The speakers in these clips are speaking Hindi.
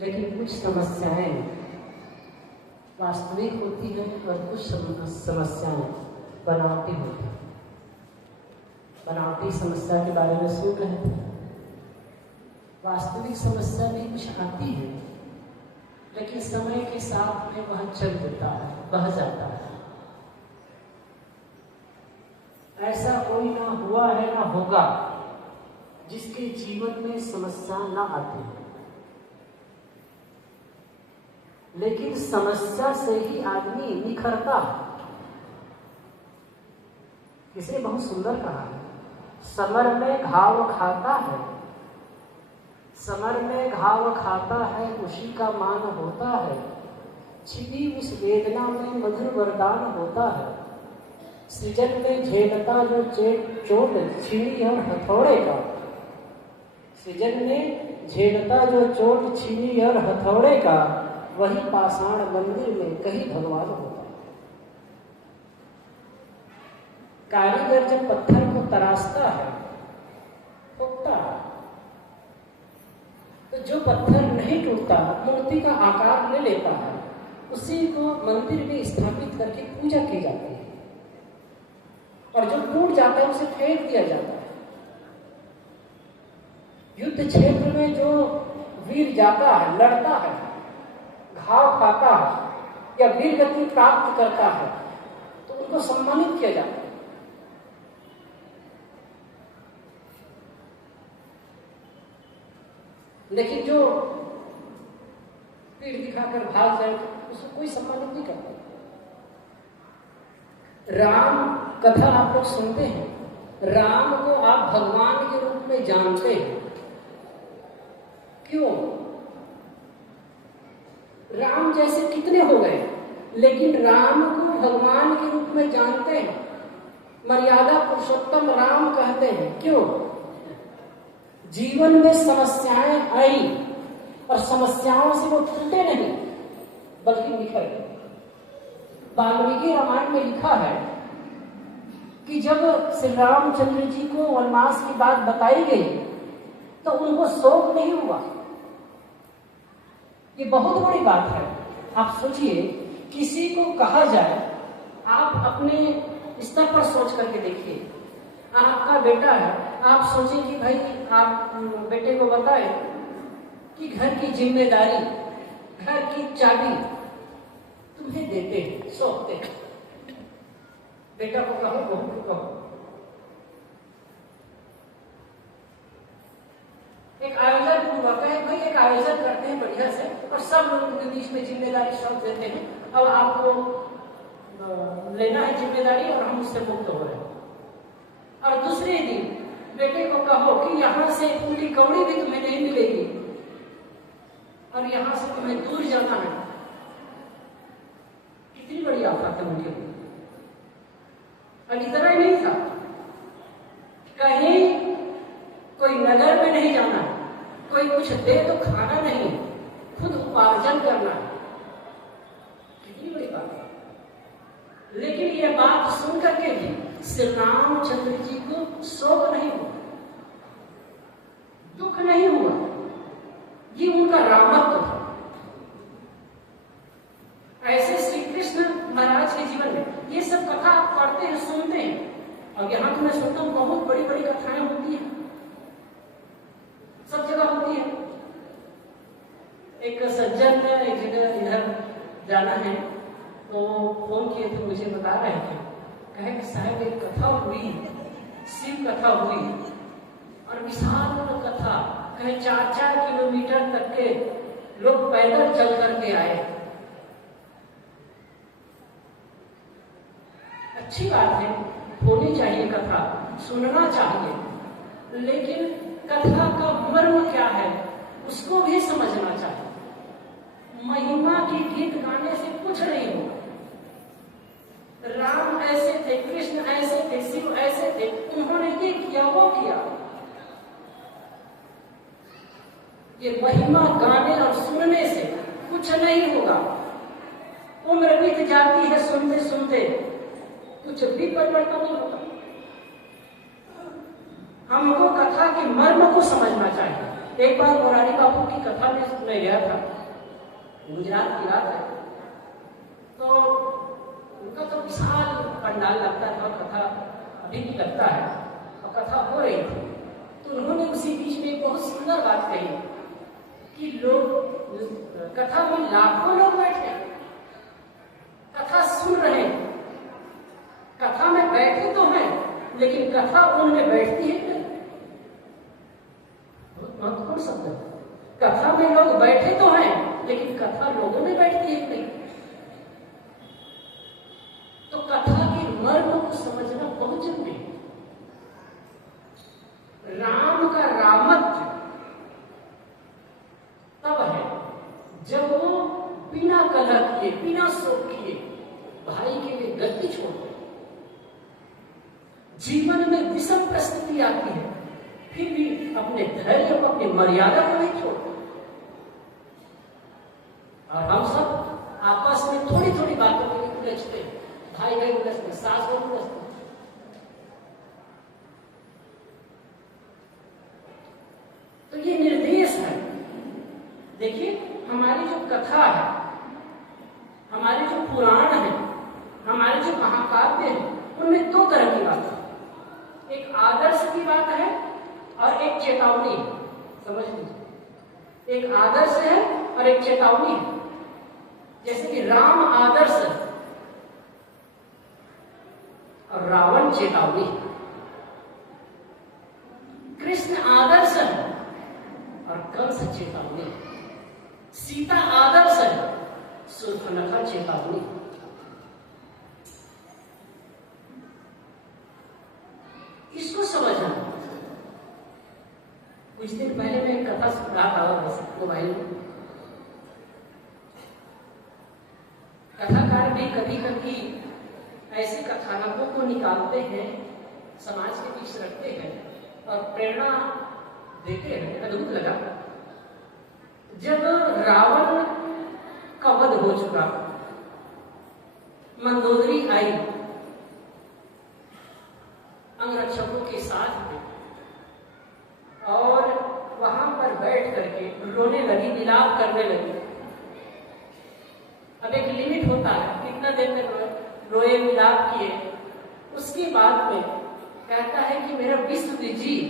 लेकिन कुछ समस्याएं वास्तविक होती हैं और कुछ समस्याएं बनावटी होती हैं। बनावटी समस्या के बारे में सुन रहे थे। वास्तविक समस्या भी कुछ आती है, लेकिन समय के साथ में वह चल देता है, बह जाता है। ऐसा कोई ना हुआ है ना होगा जिसके जीवन में समस्या ना आती है, लेकिन समस्या से ही आदमी निखरता है। किसी ने बहुत सुंदर कहा है, समर में घाव खाता है, समर में घाव खाता है, उसी का मान होता है, छिपी उस वेदना में मधुर वरदान होता है। सृजन में झेलता जो चोट छीनी और हथौड़े का, सृजन में झेलता जो चोट छीनी और हथौड़े का, वही पाषाण मंदिर में कहीं भगवान होता है। कारीगर जब पत्थर को तराशता है, ठोकता है, तो जो पत्थर नहीं टूटता, मूर्ति का आकार ले लेता है, उसी को मंदिर में स्थापित करके पूजा की जाती है। और जो टूट जाता है उसे फेंक दिया जाता है। युद्ध क्षेत्र में जो वीर जाता है, लड़ता है, घाव खाता है या वीर गति प्राप्त करता है, तो उनको सम्मानित किया जाता है। लेकिन जो पीठ दिखाकर भाग जाए उसको कोई सम्मानित नहीं करता। राम कथा आप लोग सुनते हैं, राम को आप भगवान के रूप में जानते हैं। क्यों? राम जैसे कितने हो गए, लेकिन राम को भगवान के रूप में जानते हैं। मर्यादा पुरुषोत्तम राम कहते हैं। क्यों? जीवन में समस्याएं आई और समस्याओं से वो टूटे नहीं, बल्कि निखर गए। वाल्मीकि रामायण में लिखा है कि जब श्री रामचंद्र जी को वनवास की बात बताई गई तो उनको शोक नहीं हुआ। ये बहुत बड़ी बात है। आप सोचिए, किसी को कहा जाए, आप अपने स्तर पर सोच करके देखिए, आपका बेटा है, आप सोचें कि भाई आप बेटे को बताएं कि घर की जिम्मेदारी, घर की चाबी तुम्हें देते हैं, सौंपते हैं। बेटा को कहो, बहू को कहो, एक आयोजन हुआ है, भाई एक आयोजन करते हैं बढ़िया से और सब लोगों के बीच में जिम्मेदारी सौंप देते हैं। अब आपको लेना है जिम्मेदारी और हम उससे मुक्त हो रहे हैं। और दूसरे दिन बेटे को कहो कि यहाँ से पूरी कौड़ी भी तुम्हें नहीं मिलेगी और यहाँ से तुम्हें दूर जाना है। कितनी बड़ी आफत है उनके लिए। और इतना ही नहीं था, कहीं कोई नगर में नहीं जाना है, कोई कुछ दे तो खाना नहीं, खुद उपार्जन करना है। कितनी बड़ी बात है। लेकिन ये बात सुन करके भी श्री रामचंद्र जी को शोक नहीं हुआ, दुख नहीं हुआ। ये उनका रामत्व था। ऐसे श्री कृष्ण महाराज के जीवन में ये सब कथा आप पढ़ते हैं, सुनते हैं। और यहाँ तो मैं सुनता हूँ बहुत बड़ी बड़ी कथाएं होती हैं, सब जगह होती है। एक सज्जन ने एक जगह इधर जाना है तो फोन किए थे, मुझे बता रहे थे, कहे कि साहब एक कथा हुई, शिव कथा हुई और विशाल कथा, कहे 4-4 किलोमीटर तक के लोग पैदल चल करके आए। अच्छी बात है, होनी चाहिए कथा, सुनना चाहिए, लेकिन कथा का मर्म क्या है उसको भी समझना चाहिए। महिमा के गीत गाने से कुछ नहीं होगा। राम ऐसे थे, कृष्ण ऐसे थे, शिव ऐसे थे, उन्होंने ये किया, वो किया। ये महिमा गाने और सुनने से कुछ नहीं होगा। उम्र बीत जाती है सुनते सुनते, कुछ भी परिवर्तन नहीं होगा। हमको कथा के मर्म को समझना चाहिए। एक बार मोरारी बापू की कथा में सुनने गया था, गुजरात की बात है। तो उनका तो विशाल पंडाल लगता था, कथा अभी भी लगता है, और कथा हो रही थी। तो उन्होंने उसी बीच में एक बहुत सुंदर बात कही कि लोग कथा में लाखों लोग बैठे, कथा सुन रहे हैं, कथा में बैठे तो हैं, लेकिन कथा उनमें बैठती है नहीं। बहुत महत्वपूर्ण शब्द है। कथा में लोग बैठे तो हैं, लेकिन कथा लोगों में बैठती है नहीं। तो कथा के मर्म को समझना बहुत जरूरी है। राम का रामत्व तब है जब वो बिना कलह किए, बिना शोक किए भाई के लिए गद्दी छोड़ते। जीवन में विषम परिस्थिति आती है, फिर भी अपने धैर्य को, अपनी मर्यादा को नहीं छोड़ते। और हम सब आपस में थोड़ी थोड़ी बातों के लिए उलझते हैं, भाई भाई उलझते, सास बहू उलझते। तो ये निर्देश है। देखिए, हमारी जो कथा है, हमारे जो पुराण है, हमारे जो महाकाव्य है, उनमें दो तरह की बात है। एक आदर्श की बात है और एक चेतावनी है। समझ लीजिए, एक आदर्श है और एक चेतावनी है। जैसे कि राम आदर्श है और रावण चेतावनी है। कृष्ण आदर्श है और कंस चेतावनी है। सीता आदर्श है, शूर्पणखा चेतावनी। इसको समझना। कुछ दिन पहले मैं एक कथा सुन रहा था मोबाइल में। कथाकार भी कभी कभी ऐसे कथानकों को निकालते हैं, समाज के बीच रखते हैं और प्रेरणा देते हैं। अद्भुत लगा। जब रावण का वध हो चुका, मंदोदरी आई अंगरक्षकों के साथ में और वहां पर बैठ करके रोने लगी, विलाप करने लगी। अब एक लिमिट होता है, कितना देर तक रोए, विलाप किए। उसके बाद में कहता है कि मेरा विश्वविजीत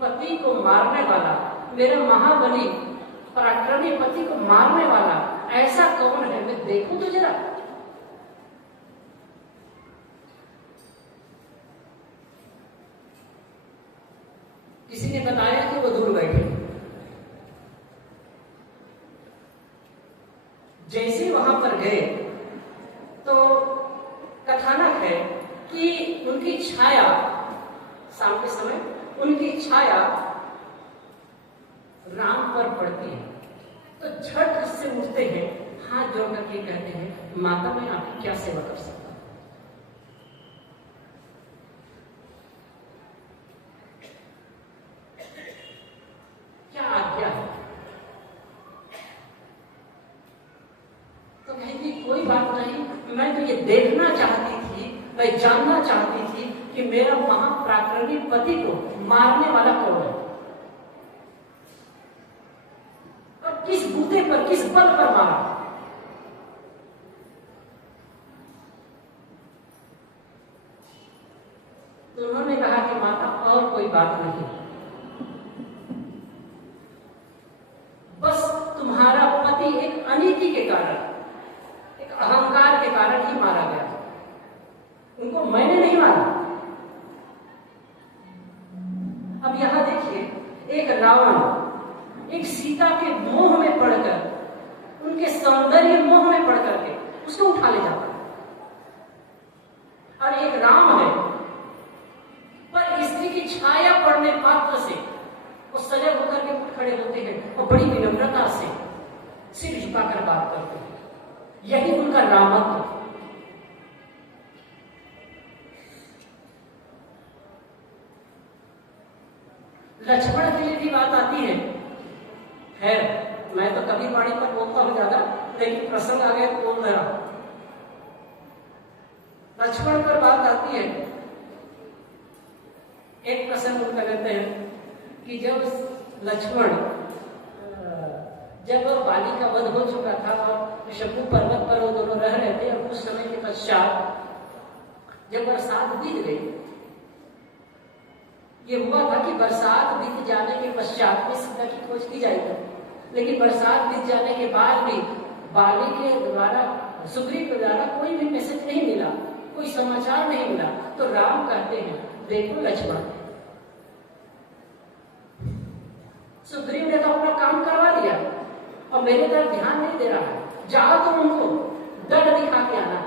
पति को मारने वाला, मेरा महाबली पराक्रमी पति को मारने वाला ऐसा कौन है, मैं देखूं तो जरा। किसी ने बताया कि वो दूर बैठे। जैसे वहां पर गए तो कथानक है कि उनकी छाया, शाम के समय उनकी छाया राम पर पड़ती है। तो झट से उठते हैं, हाथ जोड़ करके कहते हैं, माता मैं आपकी क्या सेवा कर सकता हूं। क्या आज्ञा है। तो कहेंगे कोई बात नहीं, मैं तो ये देखना चाहती थी, मैं जानना चाहती थी कि मेरा महापराक्रमी पति को मारने वाला कौन है और किस बूते पर, किस बल पर मारा। तो उन्होंने कहा कि माता और कोई बात नहीं, बस तुम्हारा पति एक अनीति के कारण, एक अहंकार के कारण ही मारा गया। उनको मैंने नहीं मारा। अब यहां देखिए, एक रावण एक सीता के मोह में पड़कर, उनके सौंदर्य मोह में पड़कर के उसको उठा ले जाता है, और एक राम है पर स्त्री की छाया पड़ने मात्र से वो सजग होकर के उठ खड़े होते हैं और बड़ी विनम्रता से सिर झुकाकर बात करते हैं। यही उनका रामत्व। लक्ष्मण के लिए भी बात आती है। खैर, मैं तो कभी वाणी पर बोलता हूं ज्यादा, लेकिन प्रसंग आ गया तो बोल रहा हूं। लक्ष्मण पर बात आती है। एक प्रसंग उनका कहते हैं कि जब लक्ष्मण जब बाली का वध हो चुका था और शंभू पर्वत पर वो दोनों रह रहे थे, और कुछ समय के पश्चात जब बरसात बीत गई, ये हुआ था कि बरसात बीत जाने के पश्चात में सीता की खोज की जाएगी, लेकिन बरसात बीत जाने के बाद भी बाली के द्वारा, सुग्रीव के द्वारा कोई भी मैसेज नहीं मिला, कोई समाचार नहीं मिला। तो राम कहते हैं, देखो लक्ष्मण, सुग्रीव ने तो अपना काम करवा लिया और मेरे तरफ ध्यान नहीं दे रहा है, जाओ तो उनको डर दिखा के आना।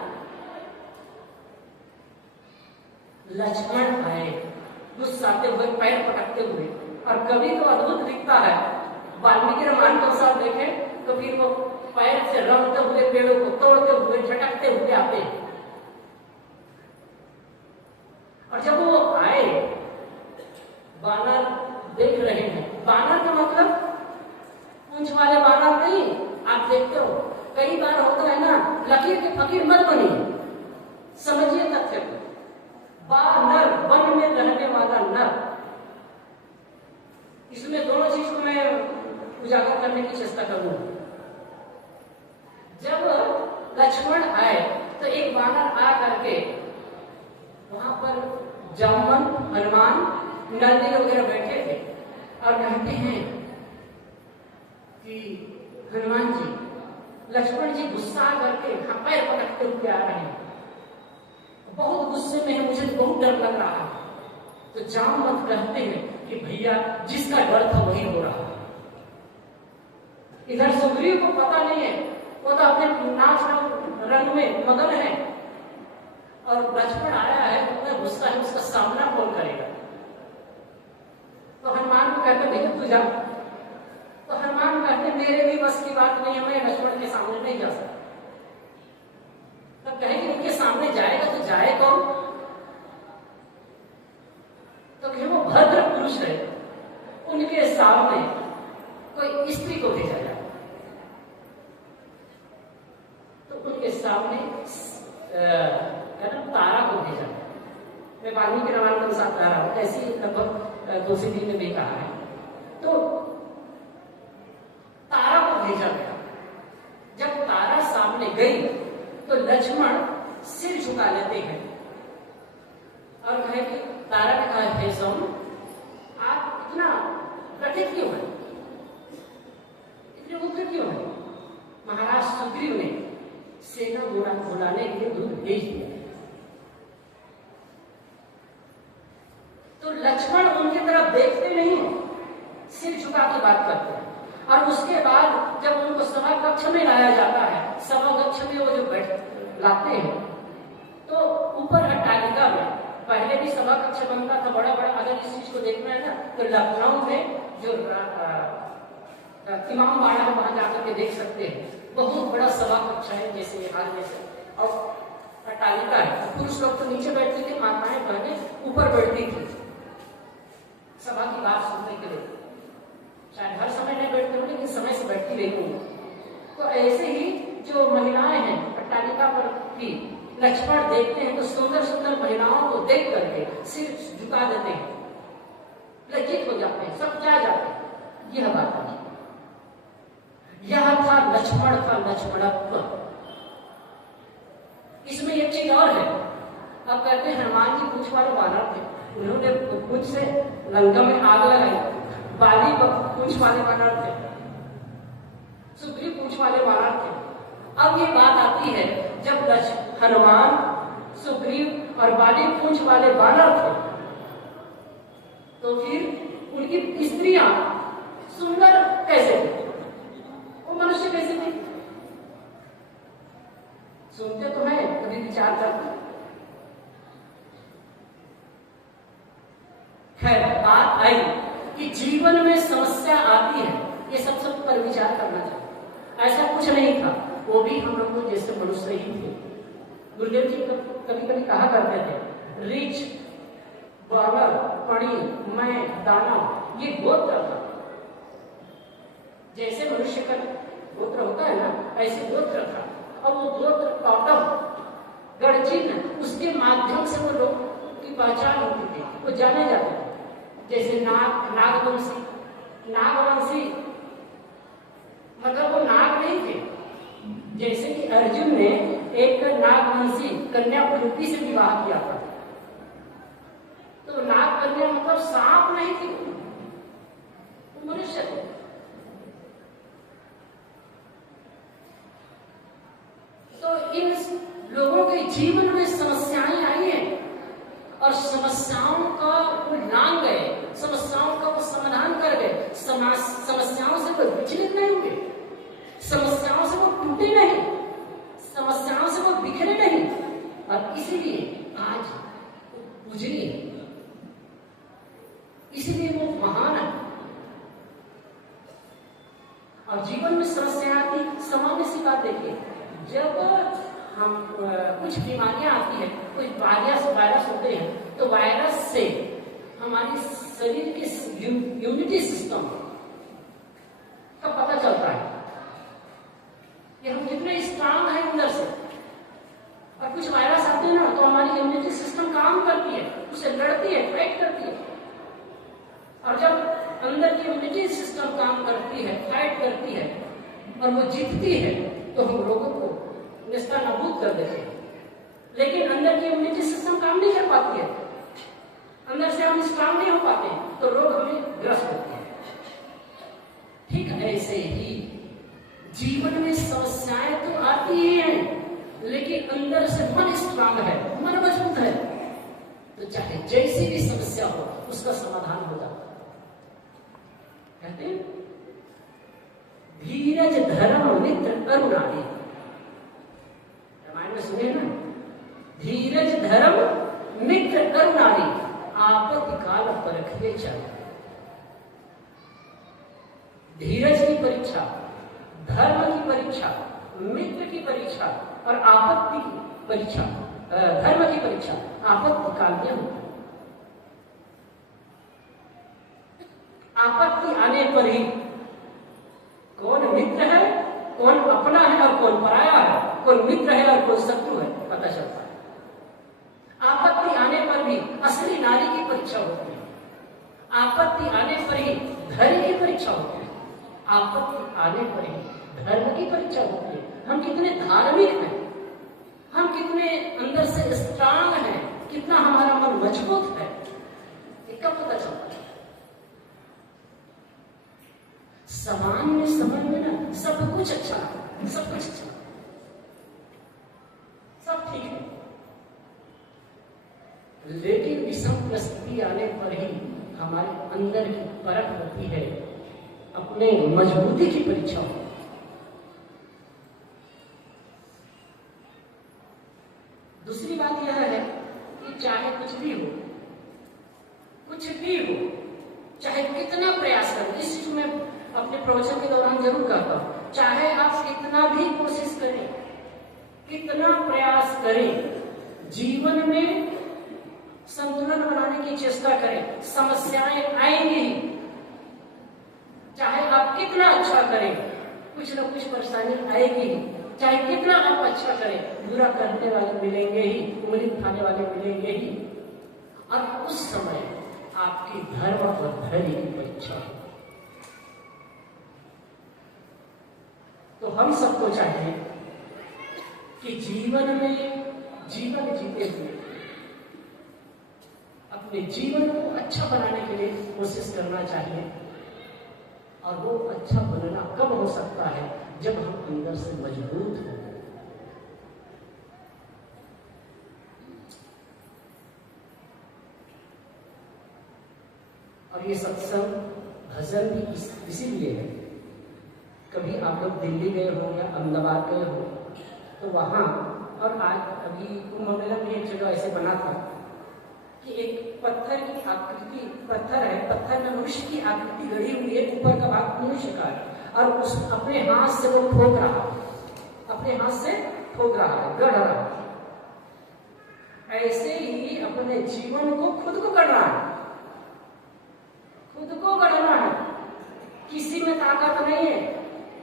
लक्ष्मण आए गुस्साते हुए, पैर पटकते हुए, और कभी तो अद्भुत दिखता है, वाल्मीकि रामायण को साथ देखे तो फिर वो पैर से रंगते हुए, पेड़ों को तोड़ते हुए, झटकते हुए आते हैं। और जब वो आए, बानर देख रहे हैं। बानर का मतलब पूंछ वाले बानर नहीं, आप देखते हो कई बार होता है ना, लकीर के फकीर मत बनिए, समझिए तथ्य को। बानर, वन में रहने वाला नर, इसमें दोनों चीज को मैं उजागर करने की चेष्टा करूंगा। जब लक्ष्मण आए तो एक बानर आ करके वहां पर जामवन, हनुमान, नंदी वगैरह बैठे थे और कहते हैं कि हनुमान जी, लक्ष्मण जी गुस्सा करके पैर पकड़ते हुए आ रहे हैं, बहुत गुस्से में है, मुझे बहुत डर लग रहा है। तो जामवंत कहते हैं कि भैया जिसका डर था वही हो रहा है। इधर सुग्रीव को पता नहीं है, वो तो अपने नाच रंग में मगन है, और लक्ष्मण आया है तो उतना गुस्सा है, उसका सामना कौन करेगा। तो हनुमान को कहते भैया तू जा। तो हनुमान कहते मेरे भी बस की बात नहीं है, मैं लक्ष्मण के सामने नहीं जा सकता। तब कहे कि उनके सामने जाएगा तो जाए कौन? तो कहे वो भद्र पुरुष है, उनके सामने कोई स्त्री को भेजा जाए। तो उनके सामने तारा को भेजा। मैं वाल्मीकि रामायण के अनुसार तारा हूं, ऐसी लगभग दूसरी में भी कहा है। तो तारा को भेजा गया। जब तारा सामने गई तो लक्ष्मण सिर झुका लेते हैं और कहे कि तारा ने कहा, हे सोम, आप इतना कठिन क्यों है, इतने उग्र क्यों है? महाराज सुग्रीव ने सेना बुलाने के लिए दूत भेज दिया। तो लक्ष्मण उनकी तरफ देखते नहीं, सिर झुका के बात करते हैं। और उसके बाद जब उनको सभा कक्ष में लाया जाता है, सभा कक्ष में वो जो लाते हैं, तो ऊपर अट्टालिका में पहले भी सभा कक्ष बनता था बड़ा बड़ा। अगर इस चीज को देखना है ना तो लखनऊ में जो इमाम बाड़ा है वहां जाकर के देख सकते हैं, बहुत बड़ा सभा कक्ष है जैसे हाल जैसे, और अट्टालिका है। पुरुष लोग तो नीचे बैठते थे, माताएं बहनें ऊपर बैठती थी सभा की बात सुनने के लिए। शायद हर समय नहीं बैठते हो, लेकिन समय से बैठती रही होंगी। तो ऐसे ही जो महिलाएं हैं अट्टालिका पर थी, लक्ष्मण देखते हैं तो सुंदर सुंदर महिलाओं को देख करके सिर झुका देते हैं, लज्जित हो जाते हैं, सब जा जाते हैं। यह बात है, यह था लक्ष्मण का लक्ष्मणत्व। इसमें एक चीज और है। अब कहते हैं हनुमान जी पूंछ वाले बानर थे, उन्होंने पूंछ से लंका में आग लगाई। बाली पूंछ वाले बानर थे, सुग्रीव पूंछ वाले बानर थे। अब ये बात आती है जब हनुमान, सुग्रीव और बाली पूंछ वाले बानर थे, तो फिर उनकी स्त्रियां सुंदर कैसे थी, वो मनुष्य कैसे थी? सुनते तो है, कभी विचार करते। खैर बात आई कि जीवन में समस्या आती है, ये सब पर विचार करना चाहिए। ऐसा कुछ नहीं था, वो भी हम लोग को जैसे मनुष्य ही थे। गुरुदेव जी कभी कभी कहा करते थे, रिच, बाबर, पड़ी, मैं, दानव, ये गोत्र था। जैसे मनुष्य का गोत्र होता है ना, ऐसे गोत्र था। और वो गोत्र टॉटम गढ़चिन्ह, उसके माध्यम से वो लोग की पहचान होती थी, वो जाने जाते थे। जैसे नागवंशी, नाग अर्जुन ने एक नागवंशी कन्या कुंती से विवाह किया था। तो नाग कन्या मतलब सांप नहीं थी, वो मनुष्य थे। तो इन लोगों के जीवन में समस्याएं आई हैं और समस्याओं का वो लांग गए, समस्याओं का वो समाधान कर गए। समस्याओं से वो विचलित नहीं हुए, समस्याओं से वो टूटे नहीं, समस्याओं से वो बिखरे नहीं, और इसीलिए आज पूजनीय, इसीलिए वो महान है। और जीवन में समस्या आती, सामान्य सी बात देखिए, जब हम कुछ बीमारियां आती है, कुछ वायरस होते हैं, तो वायरस से हमारी शरीर के इम्यूनिटी सिस्टम का पता चलता है कि हम कितने स्ट्रांग हैं अंदर से। और कुछ वायरस आते हैं ना, तो हमारी इम्यूनिटी सिस्टम काम करती है, उसे लड़ती है, फाइट करती है। और जब अंदर की इम्यूनिटी सिस्टम काम करती है, फाइट करती है और वो जीतती है, तो हम लोगों को नेस्तनाबूद कर देते हैं। लेकिन अंदर की इम्यूनिटी सिस्टम काम नहीं कर पाती है, अंदर से हम स्ट्रांग नहीं हो पाते, तो रोग हमें ग्रस्त होते हैं। ठीक ऐसे ही जीवन में समस्याएं तो आती ही हैं, लेकिन अंदर से मन स्ट्रांग है, मन मजबूत है, तो चाहे जैसी भी समस्या हो उसका समाधान हो जाता है। कहते हैं धीरज धर्म मित्र करुणादि, रामायण में सुने ना, धीरज धर्म मित्र करुणादि आपत्ति काल परखे चल। धीरज की परीक्षा, धर्म की परीक्षा, मित्र की परीक्षा और आपत्ति की परीक्षा, धर्म की परीक्षा आपत्ति काल में होती है। आपत्ति आने पर ही कौन मित्र है, कौन अपना है और कौन पराया है, कौन मित्र है और कौन शत्रु है, पता चलता है। आपत्ति आने पर भी असली नारी की परीक्षा होती है, आपत्ति आने पर ही धैर्य की परीक्षा होती है, आपत्ति आने पर ही धर्म की परीक्षा होती है। हम कितने धार्मिक हैं, हम कितने अंदर से स्ट्रांग हैं, कितना हमारा मन मजबूत है, इसका पता चलता है। सामान्य समय में ना सब कुछ अच्छा है, सब कुछ अच्छा, सब ठीक है, लेकिन विषम परिस्थिति आने पर ही हमारे अंदर की परख होती है, अपने मजबूती की परीक्षा होती है। दूसरी बात यह है कि चाहे कुछ भी हो, कुछ भी हो, चाहे कितना प्रयास करें, इस चीज में अपने प्रवचन के दौरान जरूर करता हूं, चाहे आप कितना भी कोशिश करें, कितना प्रयास करें, जीवन में संतुलन बनाने की चेष्टा करें, समस्याएं आएंगी ही। चाहे आप कितना अच्छा करें, कुछ न कुछ परेशानी आएगी ही। चाहे कितना आप अच्छा करें, बुरा करने वाले मिलेंगे ही, उंगली उठाने वाले मिलेंगे ही। और उस समय आपकी धर्म और धैर्य की परीक्षा है। तो हम सबको चाहिए कि जीवन में जीवन जीते हुए अपने जीवन को अच्छा बनाने के लिए कोशिश करना चाहिए। और वो अच्छा बनना कब हो सकता है, जब हम अंदर से मजबूत हो। और ये सत्संग भजन भी इसीलिए है। कभी आप लोग दिल्ली गए हो या अहमदाबाद गए हो तो वहां, और आज अभी कुंभ मेला में एक जगह ऐसे बना था कि एक पत्थर की आकृति, पत्थर है, पत्थर में मनुष्य की आकृति गढ़ी हुई है, ऊपर का भाग मनुष्य का है, और उस अपने हाथ से वो ठोक रहा है, अपने हाथ से ठोक रहा है, गढ़ रहा है। ऐसे ही अपने जीवन को खुद को गढ़ना है, खुद को गढ़ना है। किसी में ताकत नहीं है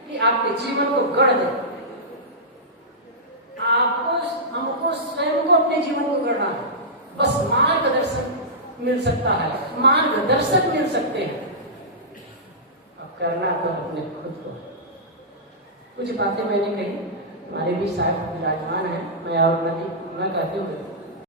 कि आपके जीवन को गढ़ दे। आपको, हमको स्वयं को अपने जीवन को गढ़ना है। बस मार्गदर्शन मिल सकता है, मार्गदर्शक मिल सकते हैं। अब करना तो अपने खुद को। कुछ बातें मैंने कही, हमारे भी साहब विराजमान हैं। मैं और नदी मैं कहते हुए